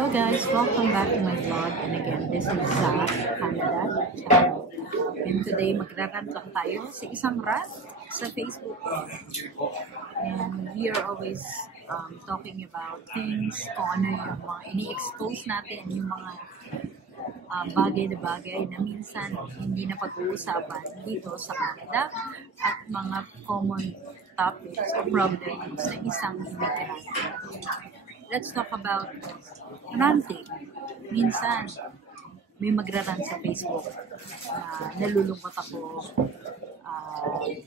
Hello guys, welcome back to my vlog, and again, this is Zach, Canada channel. And today, magrarant lang tayo sa isang rant sa Facebook. And we are always talking about things, kung ano yung mga ini-expose natin, yung mga bagay na bagay na minsan hindi na pag-uusapan dito sa Canada, at mga common topics o problems na isang immigrant. Let's talk about ranting. Minsan, may magrarant sa Facebook na nalulungkot ako,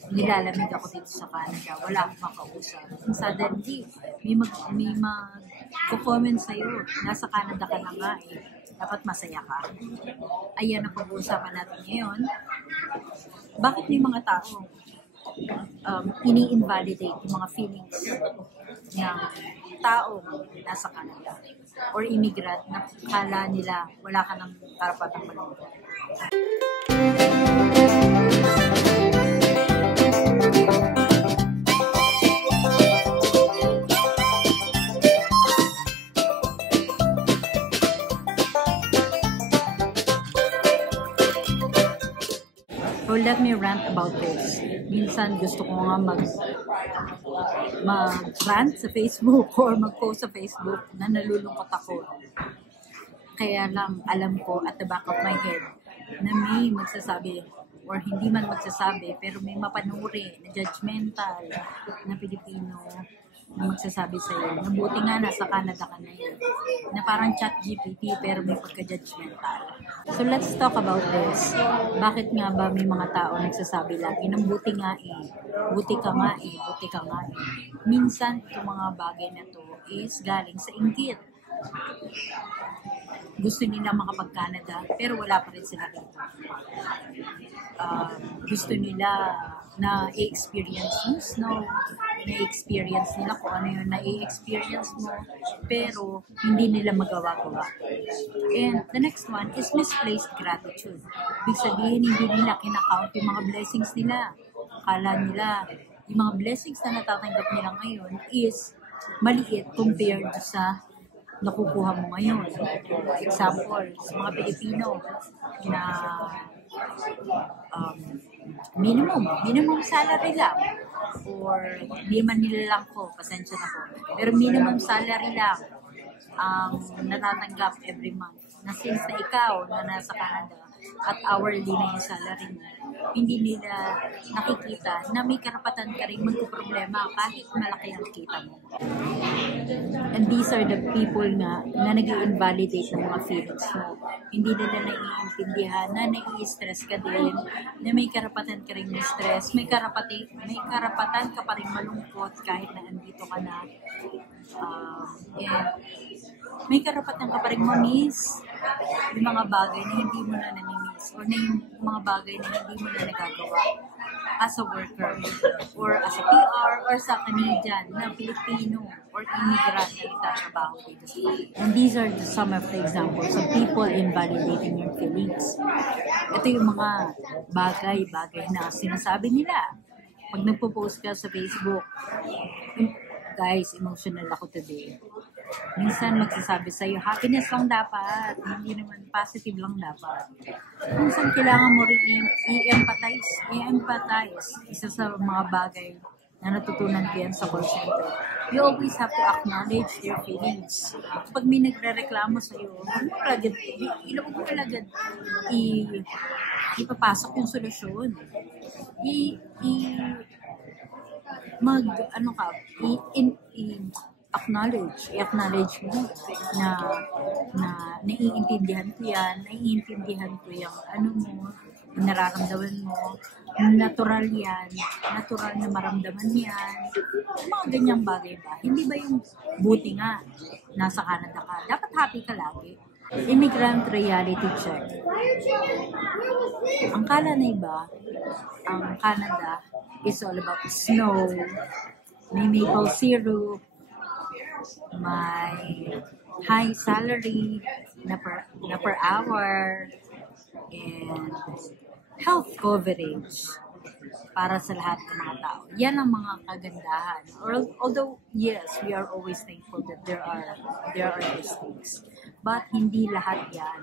nilalamig ako dito sa Canada, wala akong makausap. And suddenly, may mag-comment sa'yo, nasa Canada ka na nga eh, dapat masaya ka. Ayan ang pag-uusapan natin ngayon. Bakit may mga tao ini-invalidate yung mga feelings ng tao nasa Canada or immigrant na kala nila wala ka ng karapatang manood. So let me rant about this. Minsan gusto ko nga mag-rant sa Facebook or mag-post sa Facebook na nalulungkot ako. Kaya lang alam ko at the back of my head na may magsasabi or hindi man magsasabi pero may mapanuri na judgmental na Pilipino na magsasabi sa'yo na buti nga nasa Canada ka na yun. Na parang ChatGPT pero may pagka-judgmental. So let's talk about this. Bakit nga ba may mga tao nagsasabi lagi ng buti nga eh, buti ka nga eh, buti ka nga eh. Minsan itong mga bagay na to is galing sa inggit. Gusto nila makapag-Canada pero wala pa rin sila dito. Gusto nila na i-experience yung snow, na-experience nila kung ano yun na-experience mo, pero hindi nila magawa-gawa. And the next one is misplaced gratitude. Ibig sabihin, hindi nila kinakount yung mga blessings nila. Akala nila, yung mga blessings na natatanggap nila ngayon is maliit compared sa nakukuha mo ngayon. Example, sa mga Pilipino na minimum salary lang, or hindi man nila lang po, pasensya na po, pero minimum salary lang ang natatanggap every month. Na since na ikaw na nasa Canada at hourly na yung salary mo, hindi nila nakikita na may karapatan ka rin magkuproblema kahit malaki ang kita mo. And these are the people na nag-i-invalidate ng mga feelings mo. Hindi nila naiintindihan na nai-stress ka din, na may karapatan ka rin may stress, may karapatan ka pa rin malungkot kahit na andito ka na. And may karapatan ka pa rin ma-miss yung mga bagay na hindi mo na nami-miss or na yung mga bagay na hindi mo na nagagawa as a worker or as a PR or sa Canadian na Pilipino or immigrant na nagtatrabaho dito sa Canada. And these are some of the examples of people invalidating your feelings. Ito yung mga bagay na sinasabi nila. Pag nagpo-post ka sa Facebook, guys, emotional ako today. Minsan magsasabi sa'yo, happiness lang dapat, hindi naman positive lang dapat. Minsan kailangan mo rin i-empathize. Isa sa mga bagay na natutunan ko yan sa call center. You always have to acknowledge your feelings. Pag may nagre-reklamo sa'yo, ilawag mo agad ipapasok yung solusyon. I-acknowledge mo na naiintindihan ko yan, naiintindihan ko yung ano mo, nararamdaman mo, natural yan, natural na maramdaman yan, mga ganyang bagay ba? Hindi ba yung buti nga, nasa Canada ka, dapat happy ka lagi? Immigrant reality check. Ang kala na iba, ang Canada is all about snow, may maple syrup, may high salary na per hour, and health coverage. para sa lahat ng mga tao. Yan ang mga kagandahan. Although, yes, we are always thankful that there are these things. But hindi lahat yan.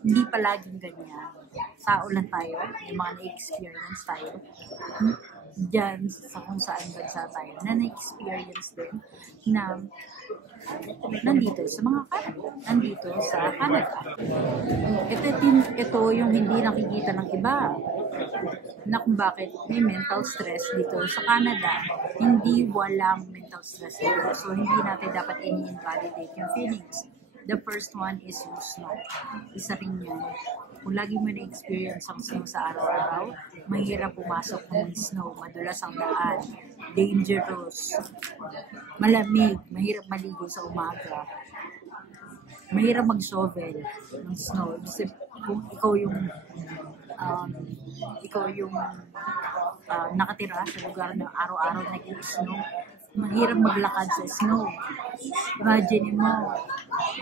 Hindi palaging ganyan. Tao lang tayo, may mga na-experience tayo. Diyan sa kung saan bansa tayo na na-experience din na nandito sa mga Canada. Nandito sa Canada. Ito yung hindi nakikita ng iba na kung bakit may mental stress dito sa Canada. Hindi walang mental stress dito. So, hindi natin dapat i-invalidate yung feelings. The first one is yung snow. Isa rin yan. Kung lagi mo na-experience ang snow sa araw-araw, mahirap pumasok ng snow, madulas ang daan, dangerous, malamig, mahirap maligo sa umaga, mahirap mag-shovel ng snow. Kasi kung ikaw yung nakatira sa lugar na araw-araw nag-snow, mahirap maglakad sa snow. Imagine mo,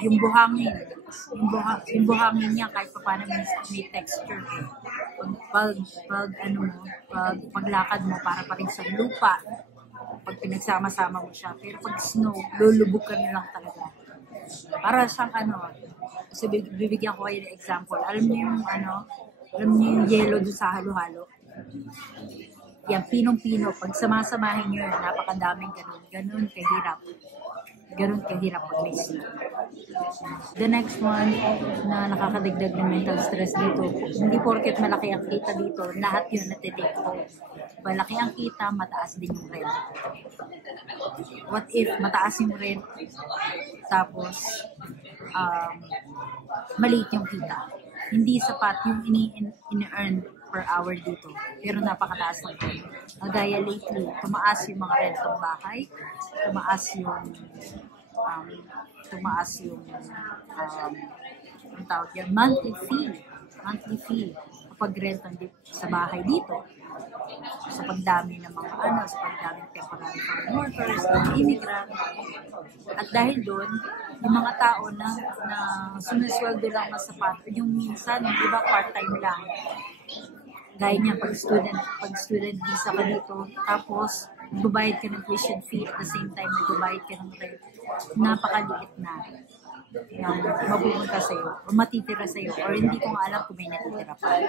yung buhangin niya kahit pa paano may texture. Pag paglakad mo para pa rin sa lupa, pag pinagsama-sama mo siya. Pero pag snow, lulubog ka na lang talaga. Para siyang kasi bibigyan ko kayo ng example. Alam niyo yung yellow doon sa halo-halo? Yan, pinong-pino. Pag samasamahin nyo, napakadaming ganun kahirap. Ganun kahirap pag may snow. The next one na nakakadagdag ng mental stress dito, hindi porket malaki ang kita dito, lahat yun natitake home. Malaki ang kita, mataas din yung rent. What if mataas yung rent, tapos maliit yung kita? Hindi sapat yung ini-earn per hour dito. Pero napakataas ng rent. Gaya lately, tumaas yung mga rent ng bahay, tumaas yung ang tawag yan, monthly fee kapag rent sa bahay dito. Sa pagdami ng mga sa pagdami ng temporary foreign workers, ng immigrant. At dahil doon, yung mga tao na sumusweldo lang na sapat, yung minsan, di ba, part-time lang. Gaya niya, pag student visa ka dito, tapos magbabayad ka ng tuition fee at the same time magbabayad ka ng rent, napakaliit na yung mapupunta sa'yo o matitira sa'yo or hindi ko nga alam kung may natitira pa.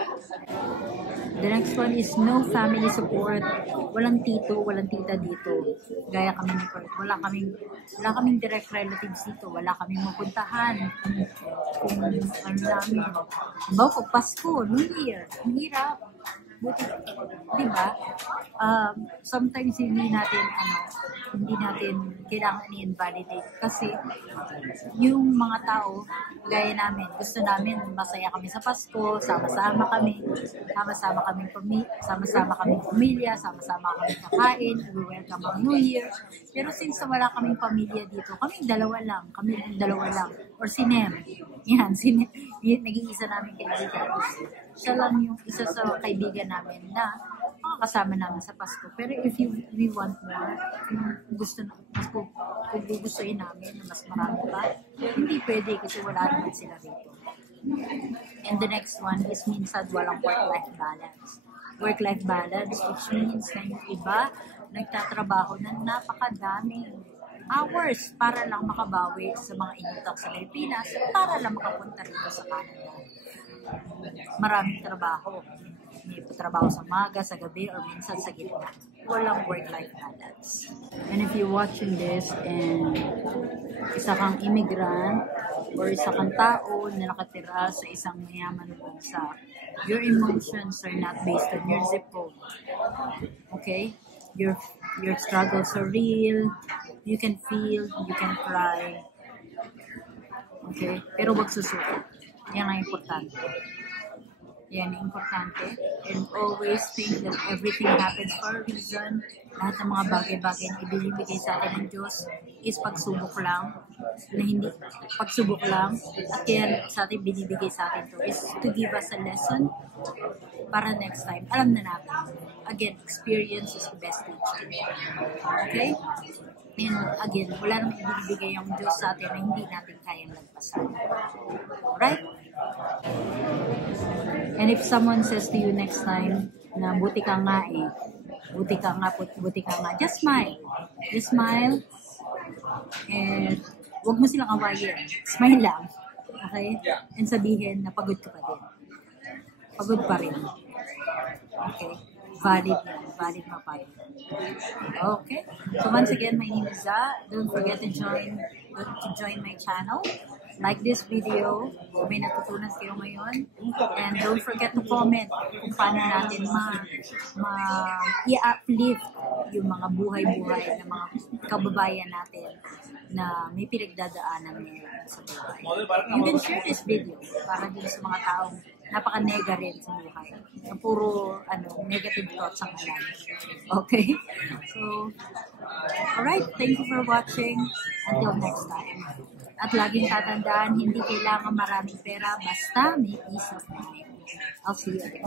The next one is no family support. Walang tito, walang tita dito. Gaya kami ni Kurt. Wala kaming direct relatives dito. Wala kaming mapuntahan. Kung namin. Bawa ko, Pasko, New Year. Ang hirap. Buti, di ba? Sometimes hindi natin kailangan i-invalidate kasi yung mga tao gaya namin, gusto namin masaya kami sa Pasko, sama-sama kami pamilya, sama-sama kami kakain, we-welcome ang New Year. Pero since wala kaming pamilya dito, kami dalawa lang, or si Nem. Yan, naging isa namin kaibigan. Siya lang yung isa sa kaibigan namin na makakasama namin sa Pasko. Pero if we want more, kung gugustuhin namin na mas marami pa, hindi pwede kasi wala naman sila dito. And the next one is minsan walang work-life balance. Work-life balance, which means na yung iba nagtatrabaho ng napakadaming hours para lang makabawi sa mga inutang sa Pilipinas para lang makapunta rito sa Canada. Maraming trabaho. May trabaho sa maga, sa gabi, or minsan sa gitna. Walang work-life balance. And if you're watching this and isa kang immigrant or isa kang tao na nakatira sa isang mayaman na bansa, your emotions are not based on your zip code. Okay? Your struggles are real. You can feel, you can cry. Okay? Pero wag susuko. Yan ang importante. Yan ang importante. And always think that everything happens for a reason. Lahat ng mga bagay-bagay na ibinibigay sa atin ng Diyos is pagsubok lang. At kaya sa atin binibigay sa atin to is to give us a lesson para next time, alam na natin. Again, experience is the best teacher. Okay? And again, wala namang ibinibigay yung Diyos sa atin na hindi natin kayang lagpasan. Alright? And if someone says to you next time na buti ka nga, just smile. And Huwag mo silang awayin. Smile lang. Okay? And sabihin na pagod ka pa din. Pagod pa rin. Okay? Valid yan. Valid mapagod. Okay? So once again, my name is Za. Don't forget to join my channel. Like this video kung may natutunan kayo ngayon. And don't forget to comment kung paano natin i-uplift yung mga buhay-buhay ng mga kababayan natin na may pinagdadaanan ngayon sa buhay. You can share this video para din sa mga taong napaka-nega rin sa buhay. Na puro negative thoughts ang alam. Okay? So, alright. Thank you for watching. Until next time. At laging tatandaan, hindi kailangan maraming pera, basta may peace of mind. I'll see you again.